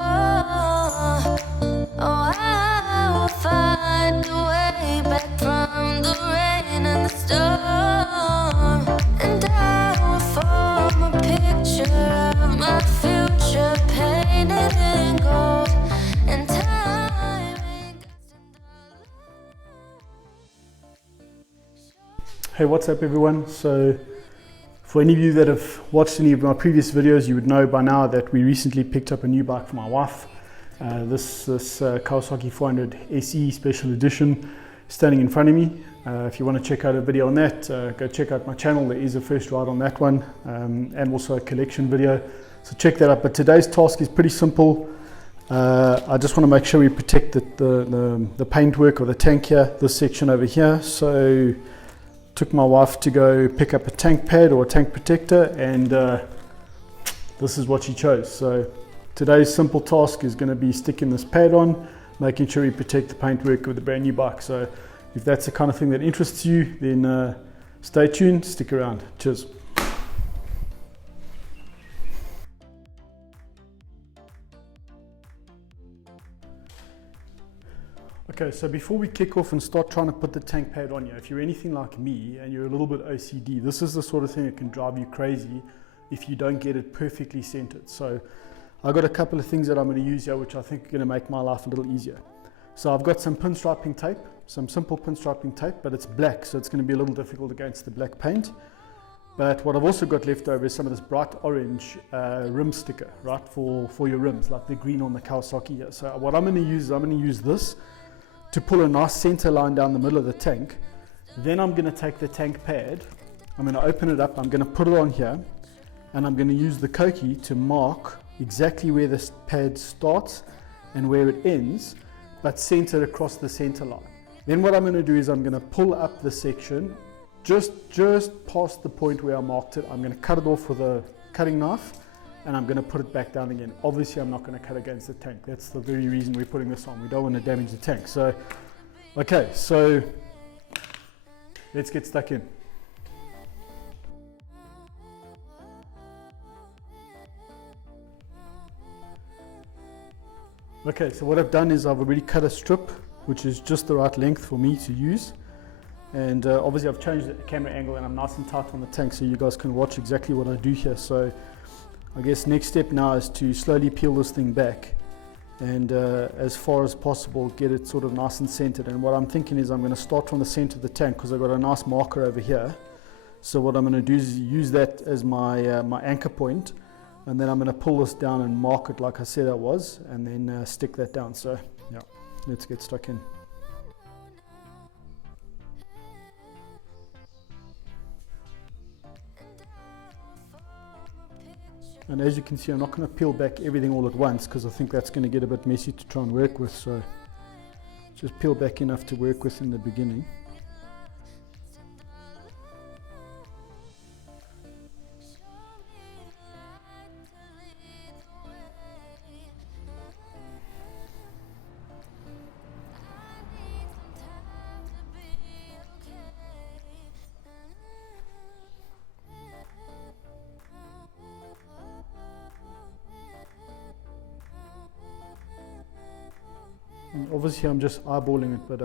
Oh, I will find a way back from the rain and the storm, and I will form a picture of my future painted in gold, and time ain't destined to. Hey, what's up everyone? So for any of you that have watched any of my previous videos, you would know by now that we recently picked up a new bike for my wife. This Kawasaki 400 SE Special Edition standing in front of me. If you want to check out a video on that, go check out my channel. There is a first ride on that one, and also a collection video. So check that out. But today's task is pretty simple. I just want to make sure we protect the paintwork or the tank here, this section over here. So took my wife to go pick up a tank pad or a tank protector, and this is what she chose. So today's simple task is going to be sticking this pad on, making sure we protect the paintwork with the brand new bike. So if that's the kind of thing that interests you, then stay tuned, stick around. Cheers. Okay, so before we kick off and start trying to put the tank pad on you, if you're anything like me and you're a little bit OCD, this is the sort of thing that can drive you crazy if you don't get it perfectly centered. So I've got a couple of things that I'm going to use here which I think are going to make my life a little easier. So I've got some pinstriping tape, some simple pinstriping tape, but it's black, so it's going to be a little difficult against the black paint. But what I've also got left over is some of this bright orange rim sticker, right, for your rims, like the green on the Kawasaki here. So what I'm going to use is I'm going to use this to pull a nice center line down the middle of the tank. Then I'm going to take the tank pad, I'm going to open it up, I'm going to put it on here, and I'm going to use the Koki to mark exactly where this pad starts and where it ends, but centered across the center line. Then what I'm going to do is I'm going to pull up the section just past the point where I marked it. I'm going to cut it off with a cutting knife, and I'm going to put it back down again. Obviously I'm not going to cut against the tank. That's the very reason we're putting this on. We don't want to damage the tank. So okay, so let's get stuck in. Okay, so what I've done is I've already cut a strip which is just the right length for me to use, and obviously I've changed the camera angle and I'm nice and tight on the tank so you guys can watch exactly what I do here. So I guess next step now is to slowly peel this thing back and as far as possible get it sort of nice and centered. And what I'm thinking is I'm going to start from the center of the tank because I've got a nice marker over here. So what I'm going to do is use that as my my anchor point, and then I'm going to pull this down and mark it like I said I was, and then stick that down. So yeah, let's get stuck in. And as you can see, I'm not going to peel back everything all at once because I think that's going to get a bit messy to try and work with. So just peel back enough to work with in the beginning. And obviously I'm just eyeballing it, but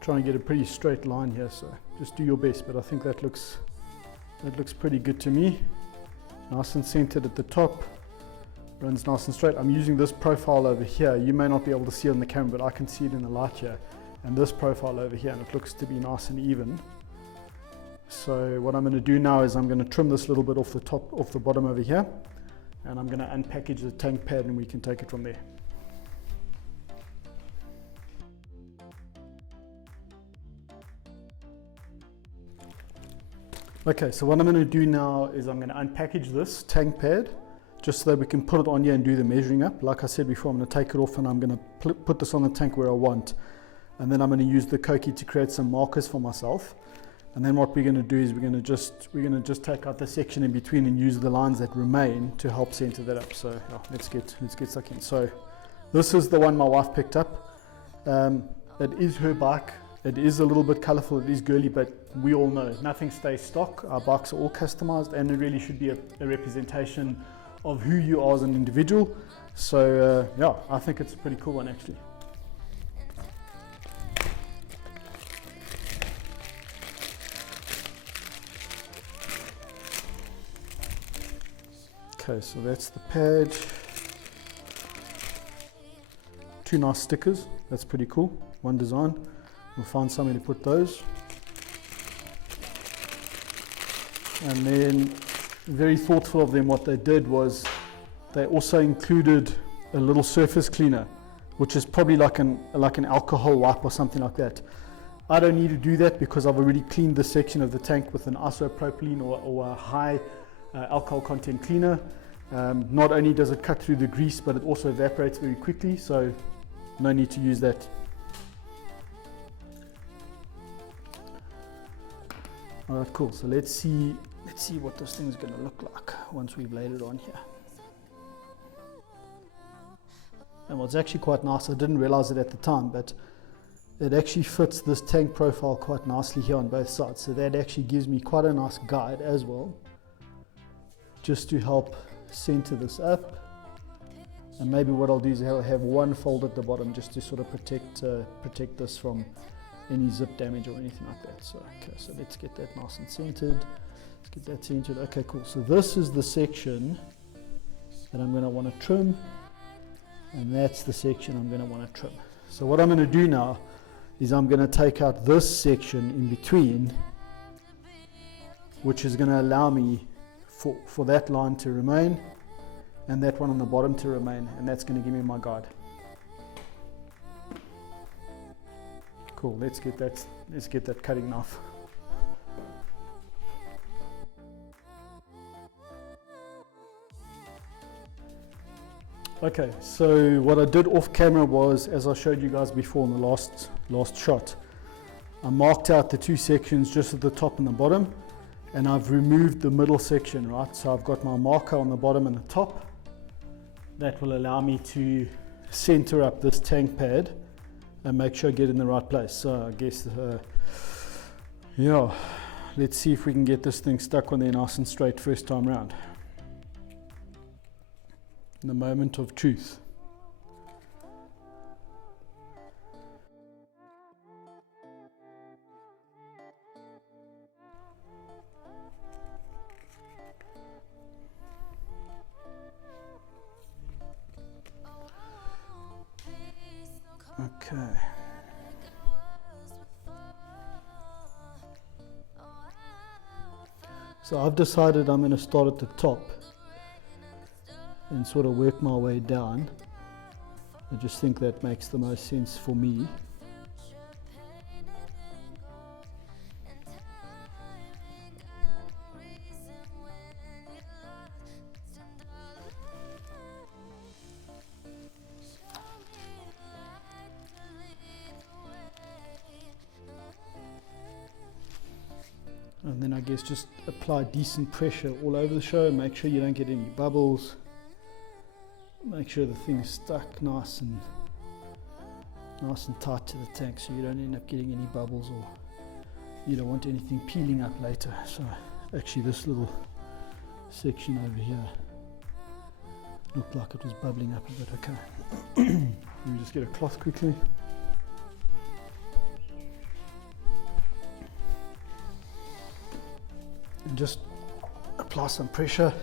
trying to get a pretty straight line here, so just do your best. But I think that looks pretty good to me. Nice and centered at the top, runs nice and straight. I'm using this profile over here. You may not be able to see it on the camera, but I can see it in the light here, and this profile over here, and it looks to be nice and even. So what I'm going to do now is I'm going to trim this little bit off the bottom over here, and I'm going to unpackage the tank pad and we can take it from there. Okay, so what I'm going to do now is I'm going to unpackage this tank pad just so that we can put it on here and do the measuring up. Like I said before, I'm going to take it off and I'm going to put this on the tank where I want, and then I'm going to use the Koki to create some markers for myself. And then what we're going to do is we're going to just take out the section in between and use the lines that remain to help center that up. So yeah, let's get stuck in. So this is the one my wife picked up. It is her bike. It is a little bit colorful, it is girly, but we all know nothing stays stock. Our bikes are all customized, and it really should be a representation of who you are as an individual. So yeah, I think it's a pretty cool one actually. Okay, so that's the pad. 2 nice stickers, that's pretty cool. One design, we'll find somewhere to put those. And then, very thoughtful of them, what they did was they also included a little surface cleaner, which is probably like an alcohol wipe or something like that. I don't need to do that because I've already cleaned this section of the tank with an isopropylene or a high alcohol content cleaner. Not only does it cut through the grease, but it also evaporates very quickly, so no need to use that. All right, cool. So let's see what this thing's going to look like once we've laid it on here. And what's actually quite nice, I didn't realize it at the time, but it actually fits this tank profile quite nicely here on both sides. So that actually gives me quite a nice guide as well, just to help center this up. And maybe what I'll do is I'll have one fold at the bottom just to sort of protect this from any zip damage or anything like that. So okay, so let's get that nice and centered. Let's get that centered. Okay, cool. So this is the section that I'm going to want to trim, and that's the section I'm going to want to trim. So what I'm going to do now is I'm going to take out this section in between, which is going to allow me for that line to remain and that one on the bottom to remain, and that's going to give me my guide. Cool, let's get that cutting knife. Okay, so what I did off camera was, as I showed you guys before in the last shot, I marked out the 2 sections just at the top and the bottom, and I've removed the middle section, right? So I've got my marker on the bottom and the top. That will allow me to center up this tank pad and make sure I get in the right place. So I guess, yeah, let's see if we can get this thing stuck on there nice and straight first time round. The moment of truth. Okay. So I've decided I'm going to start at the top and sort of work my way down. I just think that makes the most sense for me. And then I guess just apply decent pressure all over the show, make sure you don't get any bubbles. Make sure the thing's stuck nice and tight to the tank, so you don't end up getting any bubbles or you don't want anything peeling up later. So actually this little section over here looked like it was bubbling up a bit. Okay. Let me just get a cloth quickly. And just apply some pressure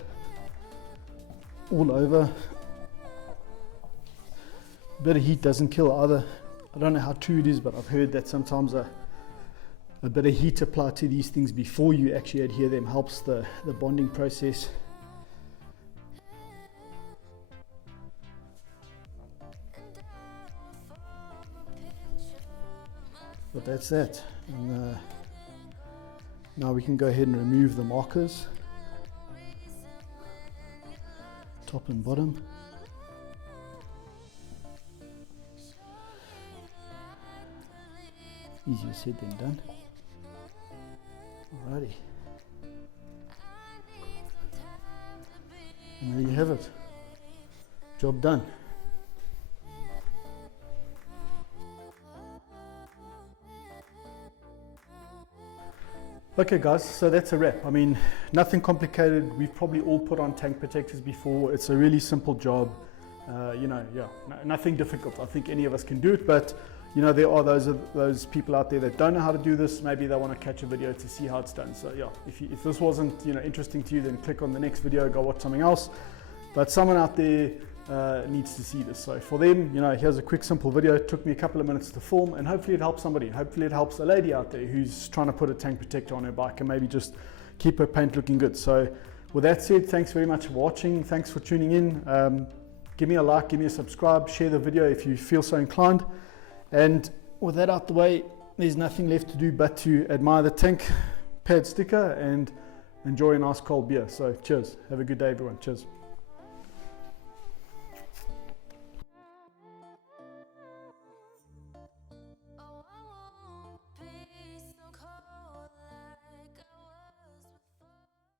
all over. A bit of heat doesn't kill either. I don't know how true it is, but I've heard that sometimes a bit of heat applied to these things before you actually adhere them helps the bonding process. But that's that. And now we can go ahead and remove the markers, top and bottom. Easier said than done. Alrighty. And there you have it. Job done. Okay guys, so that's a wrap. I mean, nothing complicated. We've probably all put on tank protectors before. It's a really simple job. Nothing difficult. I think any of us can do it, but there are those people out there that don't know how to do this. Maybe they want to catch a video to see how it's done. So yeah, if this wasn't interesting to you, then click on the next video, go watch something else. But someone out there needs to see this. So for them, here's a quick simple video. It took me a couple of minutes to film, and hopefully it helps somebody. Hopefully it helps a lady out there who's trying to put a tank protector on her bike and maybe just keep her paint looking good. So with that said, thanks very much for watching. Thanks for tuning in. Give me a like, give me a subscribe, share the video if you feel so inclined. And with that out the way, there's nothing left to do but to admire the tank pad sticker and enjoy a nice cold beer. So cheers. Have a good day everyone. Cheers.